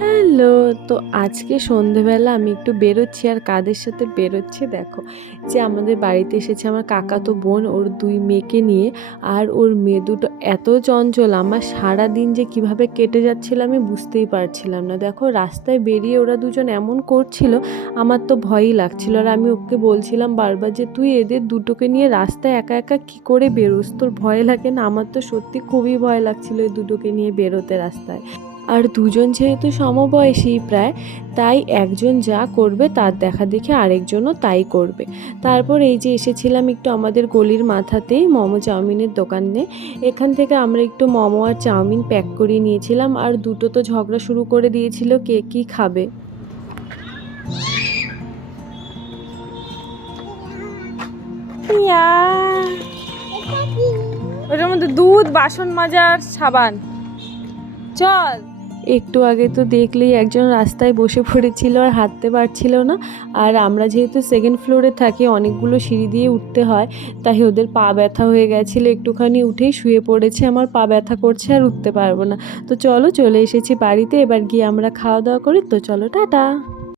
Hello. তো আজকে সন্ধেবেলা আমি একটু বেরোচ্ছি, আর কাদের সাথে বেরোচ্ছি দেখো, যে আমাদের বাড়িতে এসেছে আমার কাকাতো বোন ওর দুই মেয়েকে নিয়ে। আর ওর মেয়ে দুটো এত চঞ্চল, আমার সারা দিন যে কিভাবে কেটে যাচ্ছিল আমি বুঝতেই পারছিলাম না। দেখো রাস্তায় বেরিয়ে ওরা দুজন এমন করছিল, আমার তো ভয়ই লাগছিল। আর আমি ওকে বলছিলাম বারবার যে তুই এদের দুটোকে নিয়ে রাস্তায় একা একা কি করে বেরোস, তোর ভয় লাগে না? আমার তো সত্যি খুবই ভয় লাগছিল এই দুটোকে নিয়ে বেরোতে রাস্তায়। আর দুজন যেহেতু সমবয়সী প্রায়, তাই একজন যা করবে তার দেখা দেখে আরেকজনও তাই করবে। তারপর এই যে এসেছিলাম একটু আমাদের গলির মাথাতেই মোমো চাউমিনের দোকানে। এখান থেকে আমরা একটু মোমো আর চাউমিন প্যাক করিয়ে নিয়েছিলাম। আর দুটো তো ঝগড়া শুরু করে দিয়েছিল কে কী খাবে। ওটার মধ্যে দুধ, বাসন মাজার সাবান। চল। একটু আগে তো দেখলেই একজন রাস্তায় বসে পড়েছিল আর হাঁটতে পারছিল না। আর আমরা যেহেতু সেকেন্ড ফ্লোরে থাকি, অনেকগুলো সিঁড়ি দিয়ে উঠতে হয়, তাই ওদের পা ব্যথা হয়ে গেছিলো, একটুখানি উঠেই শুয়ে পড়েছে। আমার পা ব্যথা করছে আর উঠতে পারবো না। তো চলো, চলে এসেছি বাড়িতে, এবার গিয়ে আমরা খাওয়া দাওয়া করি। তো চলো, টাটা।